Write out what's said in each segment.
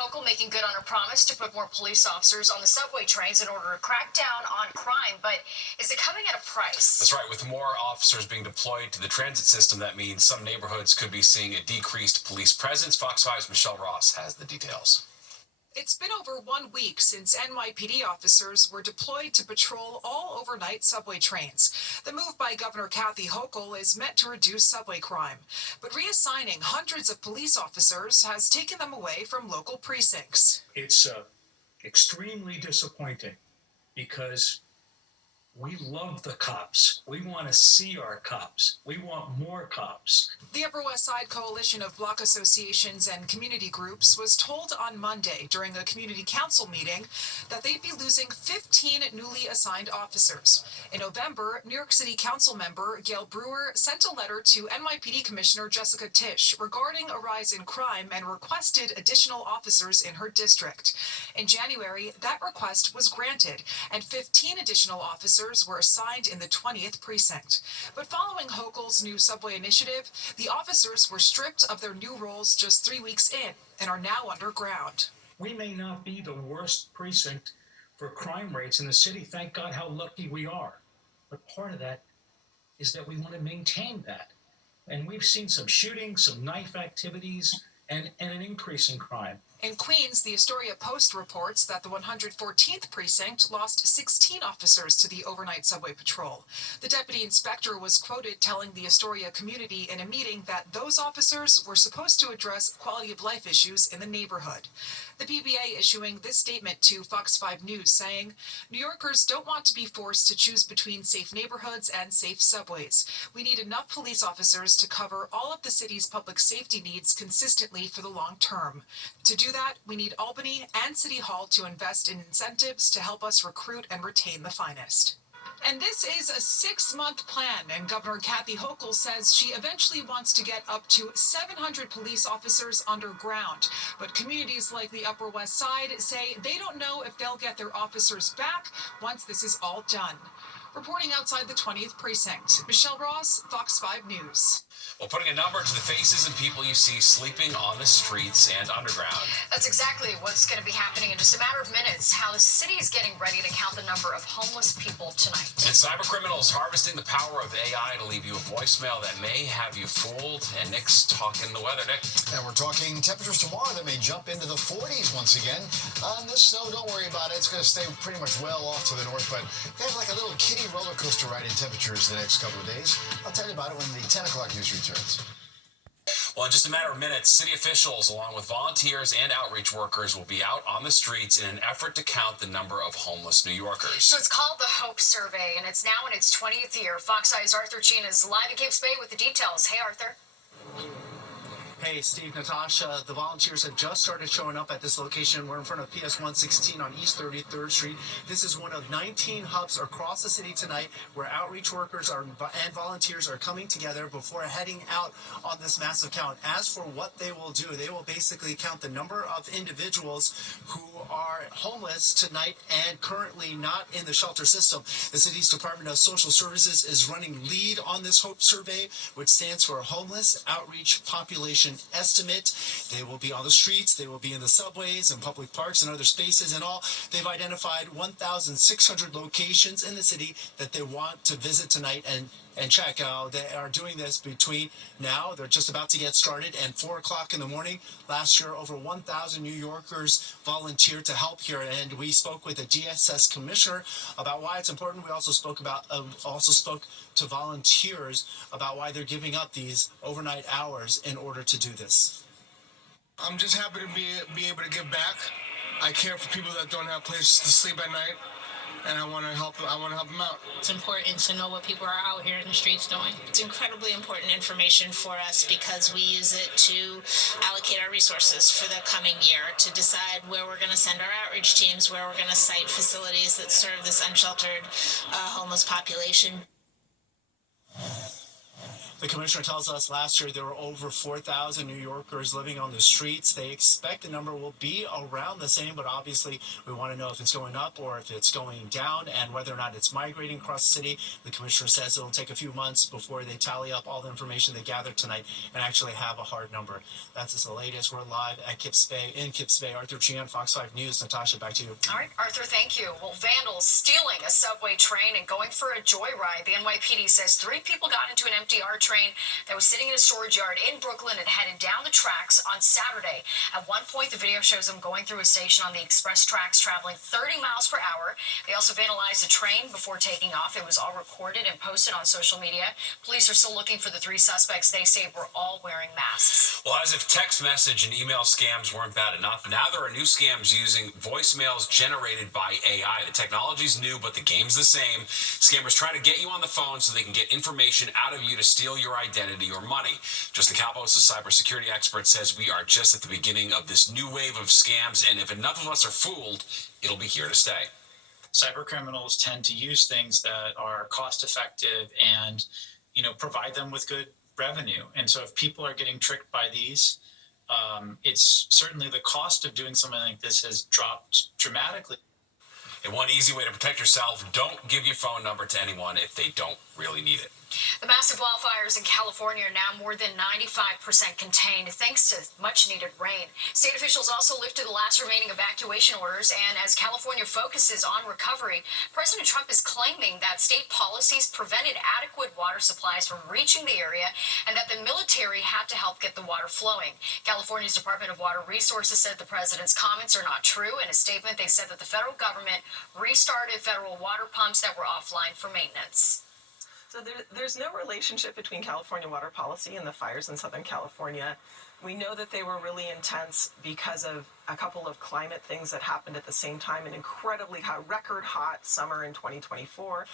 Hochul making good on her promise to put more police officers on the subway trains in order to crack down on crime, but is it coming at a price? That's right. With more officers being deployed to the transit system, that means some neighborhoods could be seeing a decreased police presence. Fox 5's Michelle Ross has the details. It's been over 1 week since NYPD officers were deployed to patrol all overnight subway trains. The move by Governor Kathy Hochul is meant to reduce subway crime, but reassigning hundreds of police officers has taken them away from local precincts. It's extremely disappointing because we love the cops. We want to see our cops. We want more cops. The Upper West Side Coalition of Block Associations and Community Groups was told on Monday during a community council meeting that they'd be losing 15 newly assigned officers. In November, New York City Council member Gail Brewer sent a letter to NYPD Commissioner Jessica Tisch regarding a rise in crime and requested additional officers in her district. In January, that request was granted, and 15 additional officers were assigned in the 20th precinct. But following Hochul's new subway initiative, the officers were stripped of their new roles just 3 weeks in and are now underground. We may not be the worst precinct for crime rates in the city. Thank God how lucky we are. But part of that is that we want to maintain that. And we've seen some shootings, some knife activities, and an increase in crime. In Queens, the Astoria Post reports that the 114th precinct lost 16 officers to the overnight subway patrol. The deputy inspector was quoted telling the Astoria community in a meeting that those officers were supposed to address quality of life issues in the neighborhood. The PBA issuing this statement to Fox 5 News saying, New Yorkers don't want to be forced to choose between safe neighborhoods and safe subways. We need enough police officers to cover all of the city's public safety needs consistently for the long term. To do that, we need Albany and City Hall to invest in incentives to help us recruit and retain the finest. And this is a 6-month plan, and Governor Kathy Hochul says she eventually wants to get up to 700 police officers underground. But communities like the Upper West Side say they don't know if they'll get their officers back once this is all done. Reporting outside the 20th precinct, Michelle Ross, Fox 5 News. Well, putting a number to the faces and people you see sleeping on the streets and underground. That's exactly what's going to be happening in just a matter of minutes, how the city is getting ready to count the number of homeless people tonight. And cyber criminals harvesting the power of AI to leave you a voicemail that may have you fooled. And Nick's talking the weather. Nick? And we're talking temperatures tomorrow that may jump into the 40s once again. This snow, don't worry about it. It's going to stay pretty much well off to the north, but we have like a little kiddie roller coaster ride in temperatures the next couple of days. I'll tell you about it when the 10 o'clock news returns. Well, in just a matter of minutes, city officials, along with volunteers and outreach workers, will be out on the streets in an effort to count the number of homeless New Yorkers. So it's called the Hope Survey, and it's now in its 20th year. Fox Eye's Arthur Jean is live in Capes Bay with the details. Hey, Arthur. Hey, Steve, Natasha, the volunteers have just started showing up at this location. We're in front of PS 116 on East 33rd Street. This is one of 19 hubs across the city tonight where outreach workers and volunteers are coming together before heading out on this massive count. As for what they will do, they will basically count the number of individuals who are homeless tonight and currently not in the shelter system. The city's Department of Social Services is running lead on this Hope Survey, which stands for Homeless Outreach Population Estimate. They will be on the streets, they will be in the subways and public parks and other spaces. In all, they've identified 1,600 locations in the city that they want to visit tonight and check. They are doing this between now, they're just about to get started, and 4 o'clock in the morning. Last year, over 1,000 New Yorkers volunteered to help here, and we spoke with the DSS commissioner about why it's important. We also spoke to volunteers about why they're giving up these overnight hours in order to do this. I'm just happy to be able to give back. I care for people that don't have places to sleep at night, and I want to help them out. It's important to know what people are out here in the streets doing. It's incredibly important information for us because we use it to allocate our resources for the coming year, to decide where we're going to send our outreach teams, where we're going to site facilities that serve this unsheltered homeless population. The commissioner tells us last year there were over 4,000 New Yorkers living on the streets. They expect the number will be around the same, but obviously we want to know if it's going up or if it's going down and whether or not it's migrating across the city. The commissioner says it'll take a few months before they tally up all the information they gathered tonight and actually have a hard number. That's just the latest. We're live at Kips Bay, in Kips Bay. Arthur Gian, Fox 5 News. Natasha, back to you. All right, Arthur, thank you. Well, vandals stealing a subway train and going for a joyride. The NYPD says 3 people got into an MTR train that was sitting in a storage yard in Brooklyn and headed down the tracks on Saturday. At one point, the video shows them going through a station on the express tracks, traveling 30 miles per hour. They also vandalized the train before taking off. It was all recorded and posted on social media. Police are still looking for the 3 suspects. They say were all wearing masks. Well, as if text message and email scams weren't bad enough, now there are new scams using voicemails generated by AI. The technology's new, but the game's the same. Scammers try to get you on the phone so they can get information out of you to steal your identity or money. Justin Calpos, a cybersecurity expert, says we are just at the beginning of this new wave of scams, and if enough of us are fooled, it'll be here to stay. Cyber criminals tend to use things that are cost effective and, provide them with good revenue. And so if people are getting tricked by these, it's certainly the cost of doing something like this has dropped dramatically. And one easy way to protect yourself, don't give your phone number to anyone if they don't really need it. The massive wildfires in California are now more than 95% contained thanks to much-needed rain. State officials also lifted the last remaining evacuation orders, and as California focuses on recovery, President Trump is claiming that state policies prevented adequate water supplies from reaching the area and that the military had to help get the water flowing. California's Department of Water Resources said the president's comments are not true. In a statement, they said that the federal government restarted federal water pumps that were offline for maintenance. So there's no relationship between California water policy and the fires in Southern California. We know that they were really intense because of a couple of climate things that happened at the same time, an incredibly hot, record hot summer in 2024.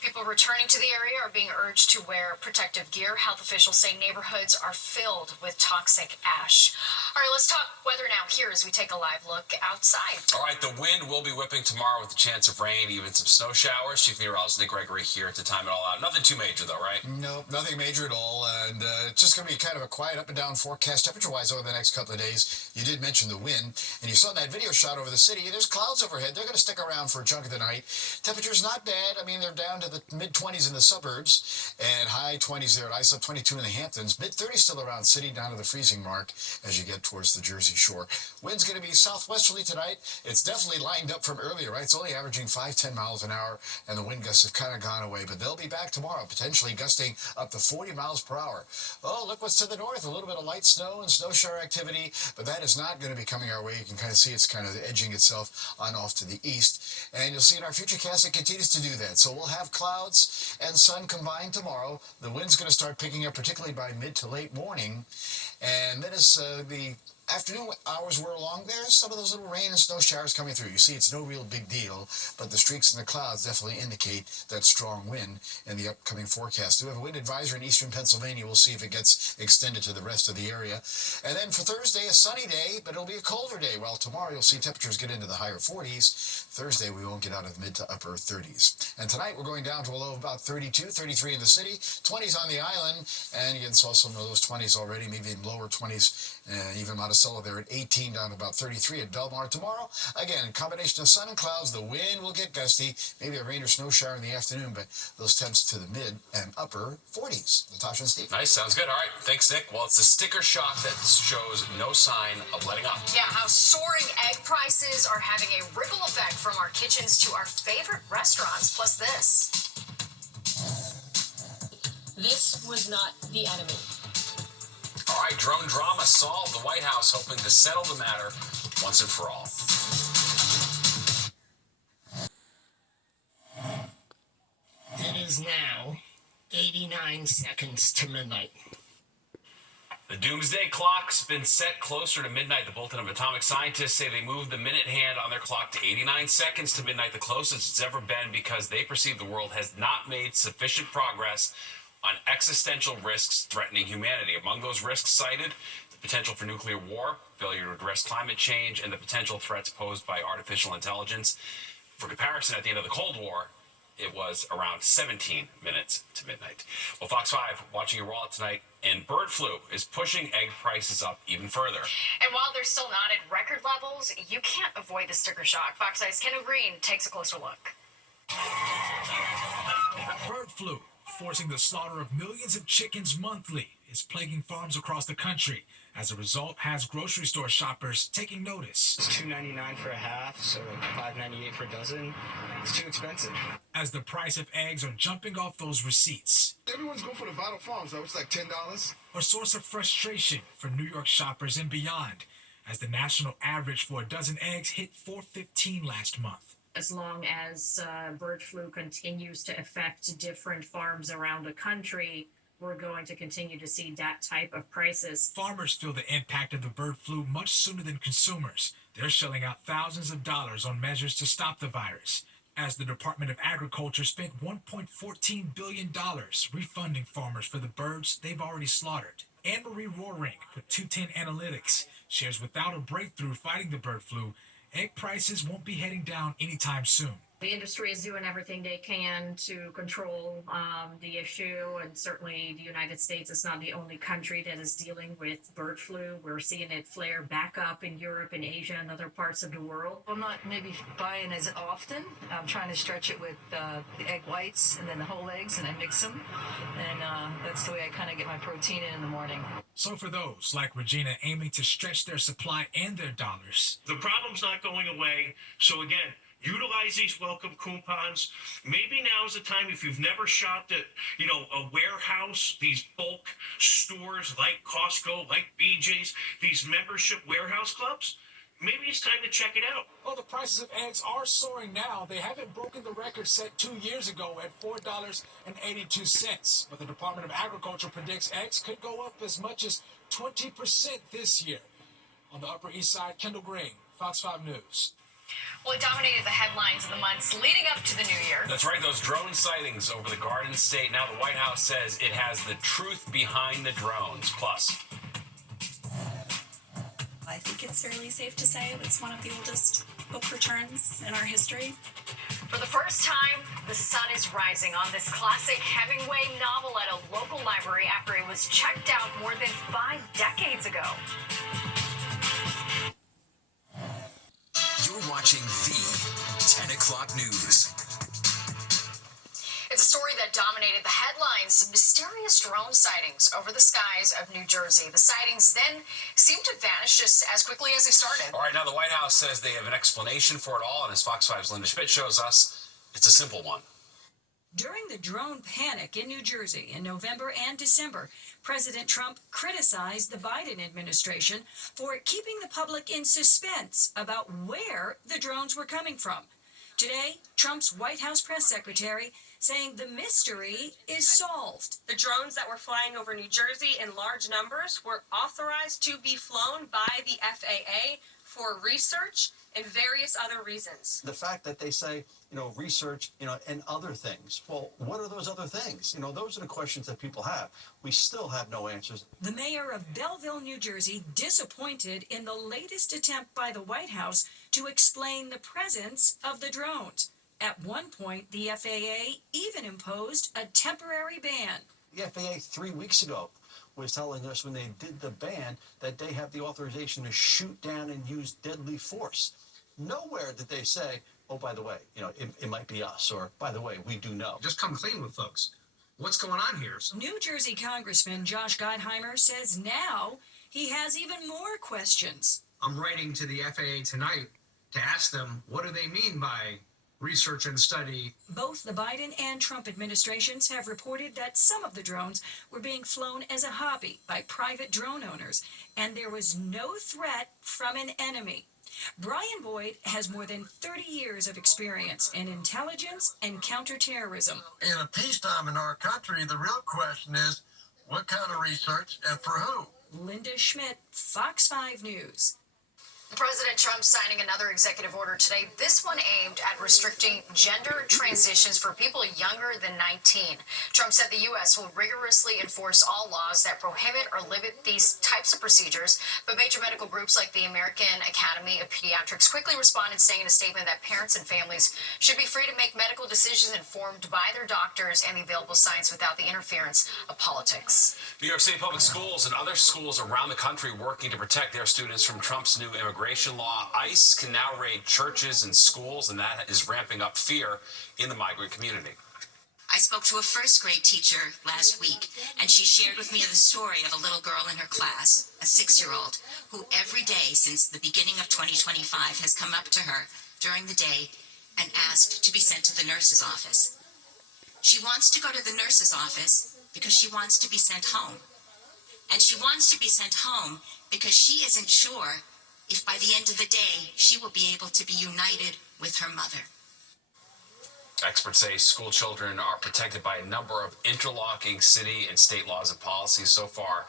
People returning to the area are being urged to wear protective gear. Health officials say neighborhoods are filled with toxic ash. All right, let's talk weather now here as we take a live look outside. All right, the wind will be whipping tomorrow with a chance of rain, even some snow showers. Chief Meteorologist Nick Gregory here to time it all out. Nothing too major, though, right? Nope, nothing major at all. And it's just going to be kind of a quiet up and down forecast temperature-wise over the next couple of days. You did mention the wind, and you saw that video shot over the city. There's clouds overhead. They're going to stick around for a chunk of the night. Temperature's not bad. I mean, they're down to the mid-20s in the suburbs and high 20s there at Islip, 22 in the Hamptons. Mid-30s still around city, down to the freezing mark as you get towards the Jersey Shore. Wind's going to be southwesterly tonight. It's definitely lined up from earlier, right? It's only averaging 5-10 miles an hour, and the wind gusts have kind of gone away, but they'll be back tomorrow, potentially gusting up to 40 miles per hour. Oh, look what's to the north. A little bit of light snow and snow shower activity, but that is not going to be coming our way. You can kind of see it's kind of edging itself on off to the east, and you'll see in our futurecast it continues to do that. So we'll have clouds and sun combined tomorrow. The wind's going to start picking up, particularly by mid to late morning, and then as the afternoon hours were along, there's some of those little rain and snow showers coming through. You see, it's no real big deal, but the streaks in the clouds definitely indicate that strong wind in the upcoming forecast. We have a wind advisory in eastern Pennsylvania. We'll see if it gets extended to the rest of the area. And then for Thursday, a sunny day, but it'll be a colder day. While tomorrow you'll see temperatures get into the higher 40s. Thursday we won't get out of the mid to upper 30s. And tonight we're going down to a low of about 32, 33 in the city, 20s on the island, and you can saw some of those 20s already, maybe in lower 20s, even Monticello there at 18, down to about 33 at Belmar. Tomorrow, again, a combination of sun and clouds. The wind will get gusty, maybe a rain or snow shower in the afternoon, but those temps to the mid and upper 40s. Natasha and Steve. Nice, sounds good. All right, thanks, Nick. Well, it's the sticker shock that shows no sign of letting up. Yeah, how soaring egg prices are having a ripple effect from our kitchens to our favorite restaurants. Plus this. This was not the enemy. All right, drone drama solved. The White House hoping to settle the matter once and for all. It is now 89 seconds to midnight. The doomsday clock's been set closer to midnight. The Bulletin of Atomic Scientists say they moved the minute hand on their clock to 89 seconds to midnight, the closest it's ever been, because they perceive the world has not made sufficient progress on existential risks threatening humanity. Among those risks cited, the potential for nuclear war, failure to address climate change, and the potential threats posed by artificial intelligence. For comparison, at the end of the Cold War, it was around 17 minutes to midnight. Well, Fox 5 watching your wallet tonight, and bird flu is pushing egg prices up even further. And while they're still not at record levels, you can't avoid the sticker shock. Fox 5's Kendall Green takes a closer look. Bird flu, forcing the slaughter of millions of chickens monthly, is plaguing farms across the country. As a result, has grocery store shoppers taking notice. It's $2.99 for a half, so $5.98 for a dozen. It's too expensive. As the price of eggs are jumping off those receipts. Everyone's going for the Vital Farms, though. It's like $10. A source of frustration for New York shoppers and beyond, as the national average for a dozen eggs hit $4.15 last month. As long as bird flu continues to affect different farms around the country, we're going to continue to see that type of prices. Farmers feel the impact of the bird flu much sooner than consumers. They're shelling out thousands of dollars on measures to stop the virus, as the Department of Agriculture spent $1.14 billion refunding farmers for the birds they've already slaughtered. Anne-Marie Rohring with 210 Analytics shares without a breakthrough fighting the bird flu, egg prices won't be heading down anytime soon. The industry is doing everything they can to control the issue, and certainly the United States is not the only country that is dealing with bird flu. We're seeing it flare back up in Europe and Asia and other parts of the world. I'm not maybe buying as often. I'm trying to stretch it with the egg whites and then the whole eggs, and I mix them, and that's the way I kind of get my protein in the morning. So for those like Regina aiming to stretch their supply and their dollars, the problem's not going away. So again, utilize these welcome coupons. Maybe now is the time, if you've never shopped at, a warehouse, these bulk stores like Costco, like BJ's, these membership warehouse clubs, maybe it's time to check it out. Well, the prices of eggs are soaring now. They haven't broken the record set 2 years ago at $4.82. But the Department of Agriculture predicts eggs could go up as much as 20% this year. On the Upper East Side, Kendall Green, Fox 5 News. Well, it dominated the headlines in the months leading up to the new year. That's right, those drone sightings over the Garden State. Now the White House says it has the truth behind the drones. Plus, I think it's fairly safe to say it's one of the oldest book returns in our history. For the first time, the sun is rising on this classic Hemingway novel at a local library after it was checked out more than 5 decades ago. You're watching the 10 o'clock news. It's a story that dominated the headlines: mysterious drone sightings over the skies of New Jersey. The sightings then seemed to vanish just as quickly as they started. all right, now the White House says they have an explanation for it all, and as Fox 5's Linda Schmidt shows us, it's a simple one. During the drone panic in New Jersey in November and December, President Trump criticized the Biden administration for keeping the public in suspense about where the drones were coming from. Today, Trump's White House press secretary saying the mystery is solved. The drones that were flying over New Jersey in large numbers were authorized to be flown by the FAA for research and various other reasons. The fact that they say, research, and other things. Well, what are those other things? Those are the questions that people have. We still have no answers. The mayor of Belleville, New Jersey, disappointed in the latest attempt by the White House to explain the presence of the drones. At one point, the FAA even imposed a temporary ban. The FAA 3 weeks ago was telling us when they did the ban that they have the authorization to shoot down and use deadly force. Nowhere did they say, oh, by the way, it might be us, or by the way, we do know. Just come clean with folks. What's going on here? New Jersey Congressman Josh Gottheimer says now he has even more questions. I'm writing to the FAA tonight to ask them, what do they mean by research and study? Both the Biden and Trump administrations have reported that some of the drones were being flown as a hobby by private drone owners, and there was no threat from an enemy. Brian Boyd has more than 30 years of experience in intelligence and counterterrorism. In a peacetime in our country, the real question is, what kind of research and for who? Linda Schmidt, Fox 5 News. President Trump signing another executive order today, this one aimed at restricting gender transitions for people younger than 19. Trump said the U.S. will rigorously enforce all laws that prohibit or limit these types of procedures, but major medical groups like the American Academy of Pediatrics quickly responded, saying in a statement that parents and families should be free to make medical decisions informed by their doctors and the available science without the interference of politics. New York State Public Schools and other schools around the country working to protect their students from Trump's new immigration law. ICE can now raid churches and schools, and that is ramping up fear in the migrant community. I spoke to a first grade teacher last week, and she shared with me the story of a little girl in her class, a 6-year-old, who every day since the beginning of 2025 has come up to her during the day and asked to be sent to the nurse's office. She wants to go to the nurse's office because she wants to be sent home. And she wants to be sent home because she isn't sure if by the end of the day she will be able to be united with her mother. Experts say school children are protected by a number of interlocking city and state laws and policies. So far,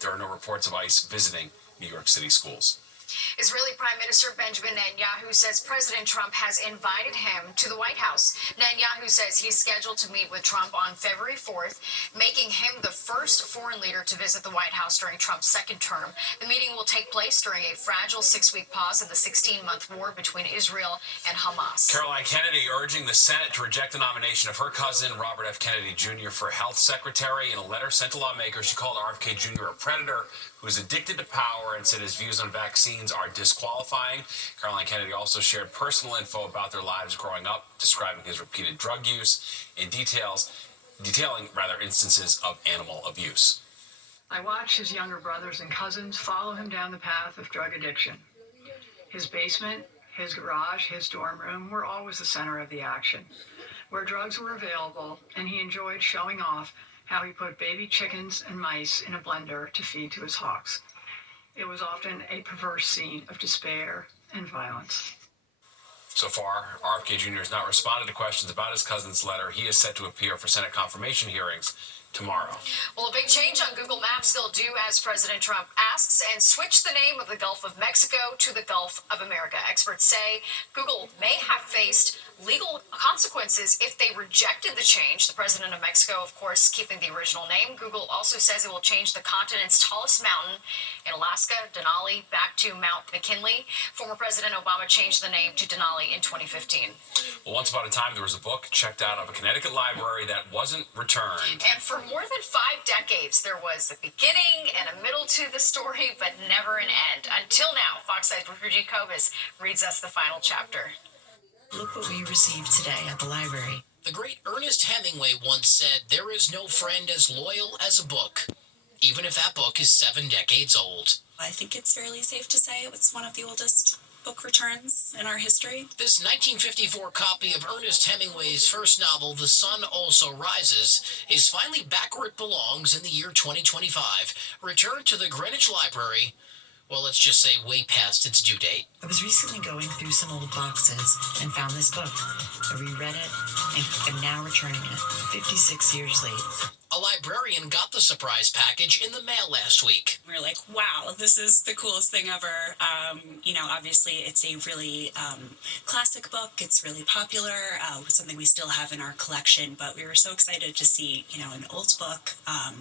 there are no reports of ICE visiting New York City schools. Israeli Prime Minister Benjamin Netanyahu says President Trump has invited him to the White House. Netanyahu says he's scheduled to meet with Trump on February 4th, making him the first foreign leader to visit the White House during Trump's second term. The meeting will take place during a fragile 6-week pause in the 16-month war between Israel and Hamas. Caroline Kennedy urging the Senate to reject the nomination of her cousin, Robert F. Kennedy Jr., for health secretary. In a letter sent to lawmakers, she called RFK Jr. a predator who is addicted to power and said his views on vaccines are disqualifying. Caroline Kennedy also shared personal info about their lives growing up, describing his repeated drug use and detailing instances of animal abuse. I watched his younger brothers and cousins follow him down the path of drug addiction. His basement, his garage, his dorm room were always the center of the action, where drugs were available, and he enjoyed showing off how he put baby chickens and mice in a blender to feed to his hawks. It was often a perverse scene of despair and violence. So far, RFK Jr. has not responded to questions about his cousin's letter. He is set to appear for Senate confirmation hearings tomorrow. Well, a big change on Google Maps. They'll do as President Trump asks and switch the name of the Gulf of Mexico to the Gulf of America. Experts say Google may have faced legal consequences if they rejected the change. The president of Mexico, of course, keeping the original name. Google also says it will change the continent's tallest mountain in Alaska, Denali, back to Mount McKinley. Former President Obama changed the name to Denali in 2015. Well, once upon a time, there was a book checked out of a Connecticut library that wasn't returned. And for more than 5 decades, there was a beginning and a middle to the story, but never an end. Until now, Fox 5's Richard G. Kovas reads us the final chapter. Look what we received today at the library. The great Ernest Hemingway once said, "There is no friend as loyal as a book, even if that book is 7 decades old." I think it's fairly safe to say it was one of the oldest book returns in our history. This 1954 copy of Ernest Hemingway's first novel, The Sun Also Rises, is finally back where it belongs in the year 2025. Returned to the Greenwich Library, well, let's just say way past its due date. I was recently going through some old boxes and found this book. I reread it and am now returning it 56 years late. A librarian got the surprise package in the mail last week. We were like, wow, this is the coolest thing ever. Obviously it's a really classic book. It's really popular, something we still have in our collection, but we were so excited to see, an old book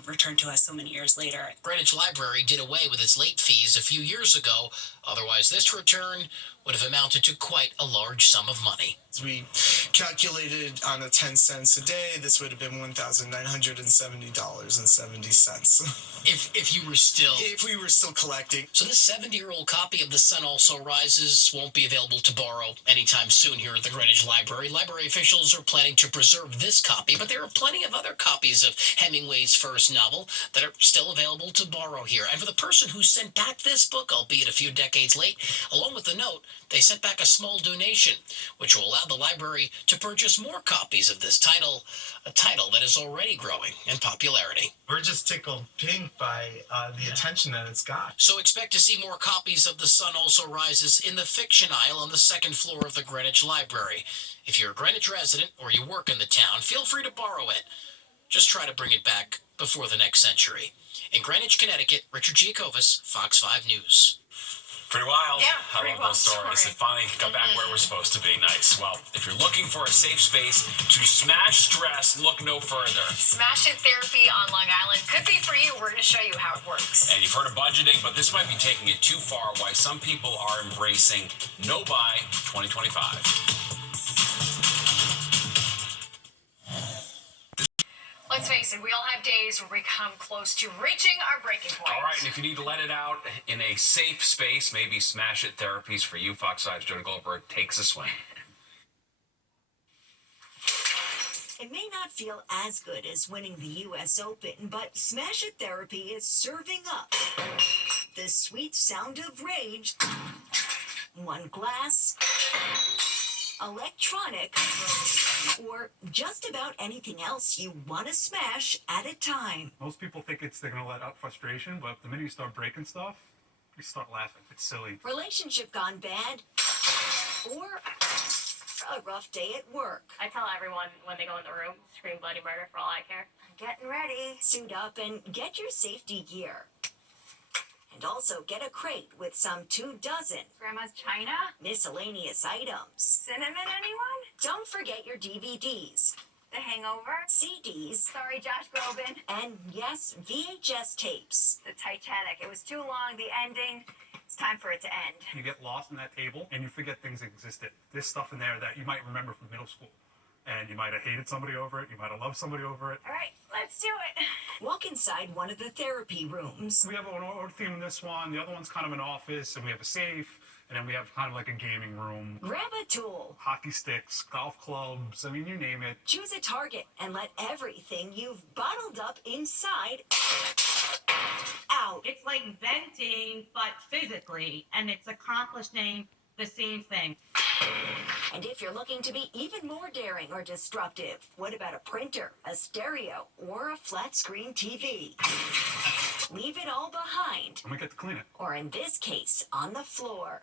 returned to us so many years later. Greenwich Library did away with its late fees a few years ago. Otherwise, this return would have amounted to quite a large sum of money. We calculated on a 10 cents a day, this would have been $1,970.70. If you were still... If we were still collecting. So this 70-year-old copy of The Sun Also Rises won't be available to borrow anytime soon here at the Greenwich Library. Library officials are planning to preserve this copy, but there are plenty of other copies of Hemingway's first novel that are still available to borrow here. And for the person who sent back this book, albeit a few decades late, along with the note, they sent back a small donation, which will allow the library to purchase more copies of this title, a title that is already growing in popularity. We're just tickled pink by the attention that it's got. So expect to see more copies of The Sun Also Rises in the fiction aisle on the second floor of the Greenwich Library. If you're a Greenwich resident or you work in the town, feel free to borrow it. Just try to bring it back before the next century. In Greenwich, Connecticut, Richard G. Kovas, Fox 5 News. Pretty wild. Yeah, I pretty love wild those stories. story. It finally got back where we're supposed to be. Nice. Well, if you're looking for a safe space to smash stress, look no further. Smash It Therapy on Long Island could be for you. We're going to show you how it works. And you've heard of budgeting, but this might be taking it too far. Why some people are embracing No Buy 2025. Let's face it, we all have days where we come close to reaching our breaking point. All right, and if you need to let it out in a safe space, maybe Smash It Therapies for you. Fox 5's Jody Goldberg takes a swing. It may not feel as good as winning the U.S. Open, but Smash It Therapy is serving up the sweet sound of rage. One glass, electronic, or just about anything else you want to smash at a time. Most people think they're going to let out frustration, but the minute you start breaking stuff, you start laughing. It's silly. Relationship gone bad, or a rough day at work. I tell everyone when they go in the room, scream bloody murder for all I care. I'm getting ready. Suit up and get your safety gear. And also get a crate with some 24 Grandma's china? miscellaneous items. Cinnamon, anyone? Don't forget your DVDs, The Hangover? CDs, Sorry, Josh Groban. and yes, VHS tapes. The Titanic. It was too long, the ending. It's time for it to end. You get lost in that table and you forget things existed. There's stuff in there that you might remember from middle school. And you might have hated somebody over it. You might have loved somebody over it. All right, let's do it. Walk inside one of the therapy rooms. We have an org theme in this one. The other one's kind of an office, and we have a safe. And then we have kind of like a gaming room. Grab a tool. Hockey sticks, golf clubs, I mean, you name it. Choose a target and let everything you've bottled up inside out. It's like venting, but physically, and it's accomplishing the same thing. And if you're looking to be even more daring or destructive, what about a printer, a stereo, or a flat screen TV? Leave it all behind. And we get to clean it. Or in this case, on the floor.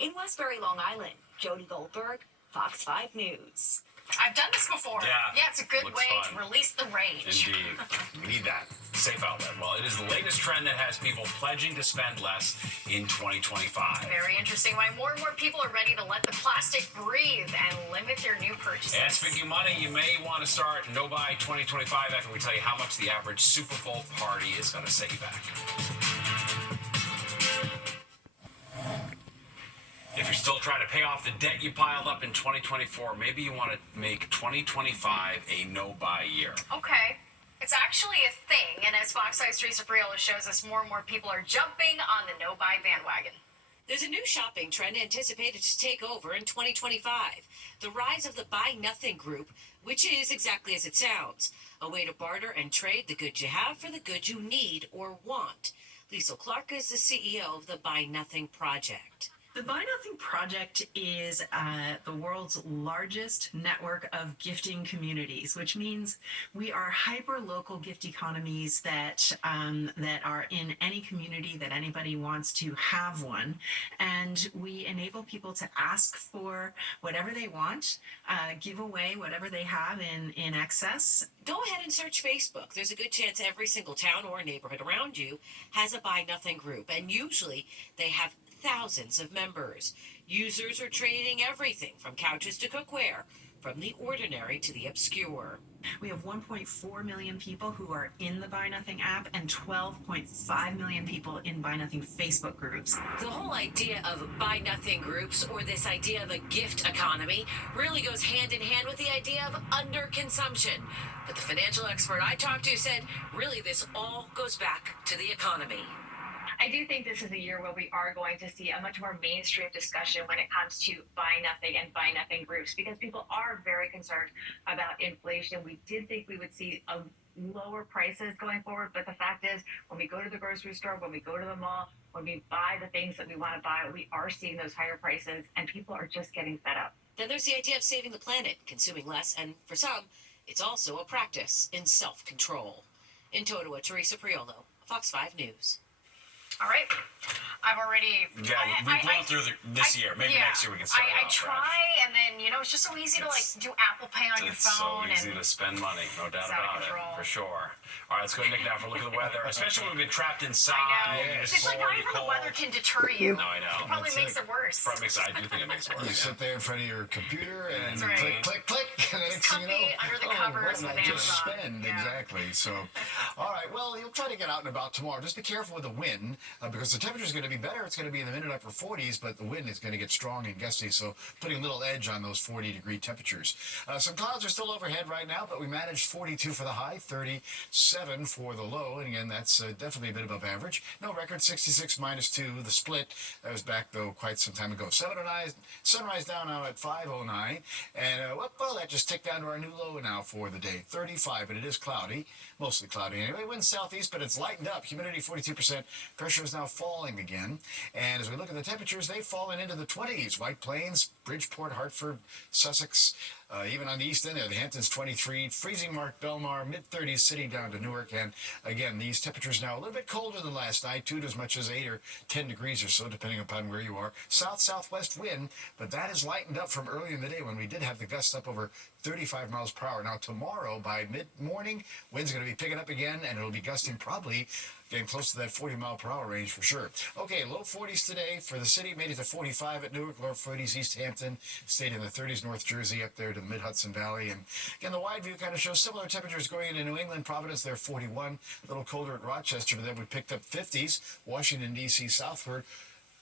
In Westbury, Long Island, Jody Goldberg, Fox 5 News. I've done this before. Yeah, it's a good looks way fun. to release the rage. Indeed. We need that. Safe outlet. Well, it is the latest trend that has people pledging to spend less in 2025. Very interesting. Why more and more people are ready to let the plastic breathe and limit their new purchases. And speaking of money, you may want to start No Buy 2025 after we tell you how much the average Super Bowl party is going to set you back. If you're still trying to pay off the debt you piled up in 2024, maybe you want to make 2025 a no-buy year. Okay. It's actually a thing, and as Fox 5's Teresa Priolo shows us, more and more people are jumping on the no-buy bandwagon. There's a new shopping trend anticipated to take over in 2025. The rise of the Buy Nothing group, which is exactly as it sounds, a way to barter and trade the goods you have for the goods you need or want. Liesl Clark is the CEO of the Buy Nothing Project. The Buy Nothing Project is the world's largest network of gifting communities, which means we are hyper-local gift economies that are in any community that anybody wants to have one. And we enable people to ask for whatever they want, give away whatever they have in excess. Go ahead and search Facebook. There's a good chance every single town or neighborhood around you has a Buy Nothing group, and usually they have thousands of members. Users are trading everything from couches to cookware, from the ordinary to the obscure. We have 1.4 million people who are in the Buy Nothing app and 12.5 million people in Buy Nothing Facebook groups. The whole idea of Buy Nothing groups, or this idea of a gift economy, really goes hand in hand with the idea of underconsumption. But the financial expert I talked to said, really, this all goes back to the economy. I do think this is a year where we are going to see a much more mainstream discussion when it comes to Buy Nothing and Buy Nothing groups, because people are very concerned about inflation. We did think we would see lower prices going forward, but the fact is, when we go to the grocery store, when we go to the mall, when we buy the things that we want to buy, we are seeing those higher prices, and people are just getting fed up. Then there's the idea of saving the planet, consuming less, and for some, it's also a practice in self-control. In Totowa, Teresa Priolo, Fox 5 News. All right. I've already. Yeah, we blew through this year. Maybe next year we can start it I off try, fresh. and then it's just so easy to do Apple Pay on your It's so phone. easy to spend money, no doubt It's out about of it, control. for sure. All right, let's go to Nick now for a look at the weather, especially when we've been trapped inside. I know. It's It's like not even the cold. weather can deter you. No, I know. It probably makes it worse. I do think it makes it worse. You sit there in front of your computer and That's right. click, click, click, and the next thing you comfy know, under the covers what with did I just Amazon. spend? Yeah. Exactly. So, all right. Well, you'll try to get out and about tomorrow. Just be careful with the wind because the temperature is going to be better. It's going to be in the mid and upper 40s, but the wind is going to get strong and gusty. So, putting a little edge on those 40-degree temperatures. Some clouds are still overhead right now, but we managed 42 for the high, 37 for the low, and again, that's definitely a bit above average. No record, 66 -2. The split that was back though quite some time ago. 7:09, sunrise down now at 5:09, and well, that just ticked down to our new low now for the day, 35. But it is cloudy, mostly cloudy anyway. Wind southeast, but it's lightened up. Humidity 42%. Pressure is now falling again. And as we look at the temperatures, they've fallen into the 20s. White Plains, Bridgeport, Hartford, Sussex. Even on the east end there, the Hamptons 23, freezing mark Belmar, mid-30s, City down to Newark. And again, these temperatures now a little bit colder than last night, 2 to as much as 8 or 10 degrees or so, depending upon where you are. South-southwest wind, but that has lightened up from early in the day when we did have the gusts up over 35 miles per hour. Now tomorrow, by mid-morning, wind's going to be picking up again, and it'll be gusting probably getting close to that 40-mile-per-hour range for sure. Okay, low 40s today for the city. Made it to 45 at Newark, low 40s East Hampton. Stayed in the 30s North Jersey up there to the mid-Hudson Valley. And again, the wide view kind of shows similar temperatures going into New England. Providence, they're 41. A little colder at Rochester, but then we picked up 50s. Washington, D.C. southward.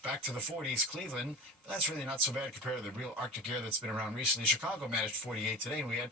Back to the 40s, Cleveland. But that's really not so bad compared to the real Arctic air that's been around recently. Chicago managed 48 today, and we had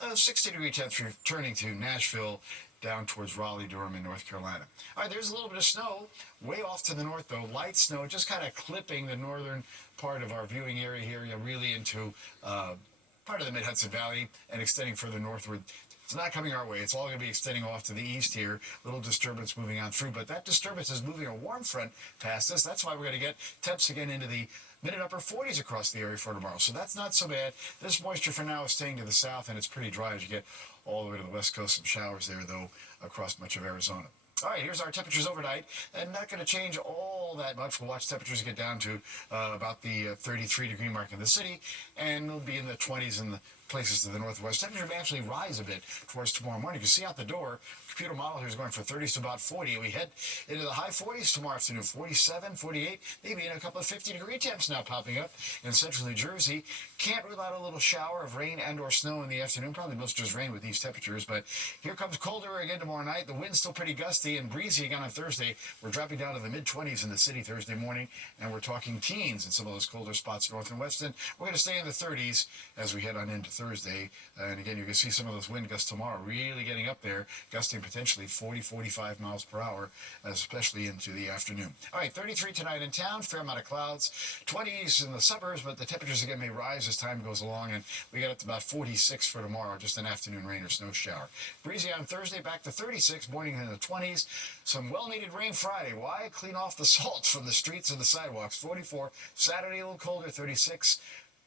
60-degree temps returning to Nashville, down towards Raleigh, Durham, and North Carolina. All right, there's a little bit of snow way off to the north, though. Light snow, just kind of clipping the northern part of our viewing area here, really into part of the Mid-Hudson Valley and extending further northward. It's not coming our way. It's all going to be extending off to the east here. Little disturbance moving on through, but that disturbance is moving a warm front past us. That's why we're going to get temps again into the mid and upper 40s across the area for tomorrow. So that's not so bad. This moisture for now is staying to the south, and it's pretty dry as you get all the way to the west coast. Some showers there, though, across much of Arizona. All right, here's our temperatures overnight, and not going to change all that much. We'll watch temperatures get down to about the 33-degree mark in the city, and we'll be in the 20s in the places to the northwest. Temperature may actually rise a bit towards tomorrow morning. You can see out the door, computer model here is going for 30s to about 40. We head into the high 40s tomorrow afternoon, 47, 48, maybe in a couple of 50-degree temps now popping up in central New Jersey. Can't rule out a little shower of rain and or snow in the afternoon, probably most just rain with these temperatures, but here comes colder again tomorrow night. The wind's still pretty gusty and breezy again on Thursday. We're dropping down to the mid-20s in the city Thursday morning, and we're talking teens in some of those colder spots north and west. And we're going to stay in the 30s as we head on into Thursday. And again, you can see some of those wind gusts tomorrow really getting up there, gusting potentially 40, 45 miles per hour, especially into the afternoon. All right, 33 tonight in town, fair amount of clouds, 20s in the suburbs, but the temperatures again may rise as time goes along, and we get up to about 46 for tomorrow, just an afternoon rain or snow shower. Breezy on Thursday, back to 36, morning in the 20s. Some well-needed rain Friday. Why? Clean off the salt from the streets and the sidewalks. 44. Saturday, a little colder, 36.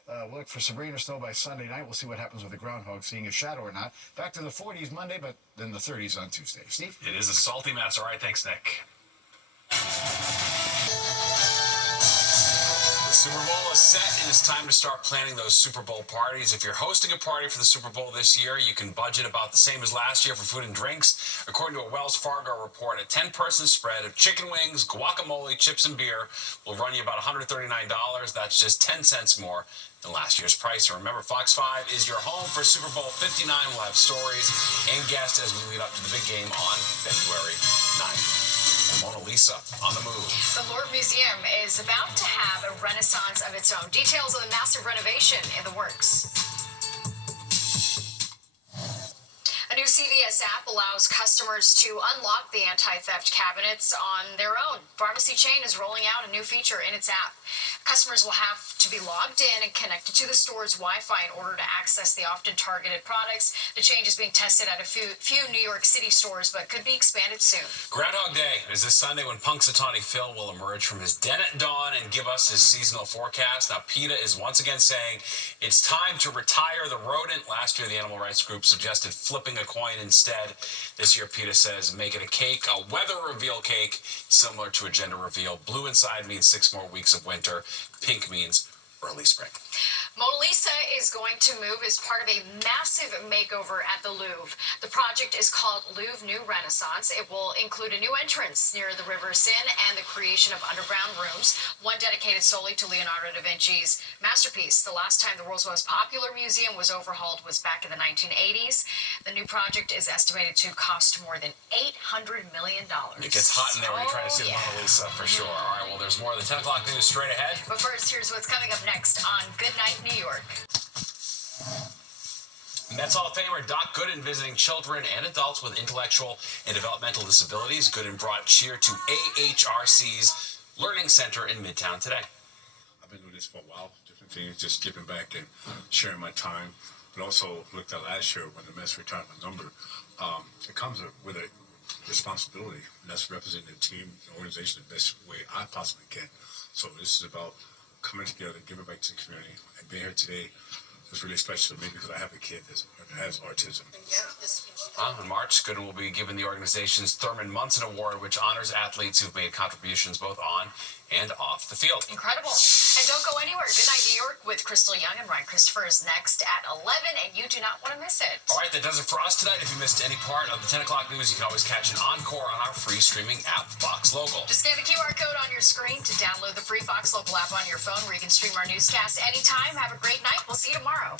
We'll look for some rain or snow by Sunday night. We'll see what happens with the groundhog, seeing a shadow or not. Back to the 40s Monday, but then the 30s on Tuesday. Steve? It is a salty mess. All right, thanks, Nick. The Super Bowl is set, and it's time to start planning those Super Bowl parties. If you're hosting a party for the Super Bowl this year, you can budget about the same as last year for food and drinks. According to a Wells Fargo report, a 10-person spread of chicken wings, guacamole, chips, and beer will run you about $139. That's just 10 cents more than last year's price. And remember, Fox 5 is your home for Super Bowl 59. We'll have stories and guests as we lead up to the big game on February 9th. Mona Lisa on the move. The Louvre Museum is about to have a renaissance of its own. Details of the massive renovation in the works. A new CVS app allows customers to unlock the anti-theft cabinets on their own. Pharmacy chain is rolling out a new feature in its app. Customers will have to be logged in and connected to the store's Wi-Fi in order to access the often targeted products. The change is being tested at a few New York City stores, but could be expanded soon. Groundhog Day is this Sunday when Punxsutawney Phil will emerge from his den at dawn and give us his seasonal forecast. Now, PETA is once again saying it's time to retire the rodent. Last year, the animal rights group suggested flipping a coin instead. This year, PETA says make it a cake, a weather reveal cake, similar to a gender reveal. Blue inside means 6 more weeks of winter. Pink means early spring. Mona Lisa is going to move as part of a massive makeover at the Louvre. The project is called Louvre New Renaissance. It will include a new entrance near the River Seine and the creation of underground rooms, one dedicated solely to Leonardo da Vinci's masterpiece. The last time the world's most popular museum was overhauled was back in the 1980s. The new project is estimated to cost more than $800 million. It gets hot in there when you're trying to see the Mona Lisa, for sure. All right, well, there's more of the 10 o'clock news straight ahead. But first, here's what's coming up next on Good Night New York. Mets Hall of Famer Doc Gooden visiting children and adults with intellectual and developmental disabilities. Gooden brought cheer to AHRC's Learning Center in Midtown today. I've been doing this for a while, different things, just giving back and sharing my time. But also looked at last year when the Mets retired my number. It comes with a responsibility, and that's representing the team, the organization, the best way I possibly can. So this is about coming together, giving back to the community, and being here today is really special to me because I have a kid that has autism. In March, Gooden will be given the organization's Thurman Munson Award, which honors athletes who've made contributions both on and off the field. Incredible. And don't go anywhere. Good Night New York with Crystal Young and Ryan Christopher is next at 11, and you do not want to miss it. All right, that does it for us tonight. If you missed any part of the 10 o'clock news, you can always catch an encore on our free streaming app, Fox Local. Just scan the QR code on your screen to download the free Fox Local app on your phone where you can stream our newscasts anytime. Have a great night. We'll see you tomorrow.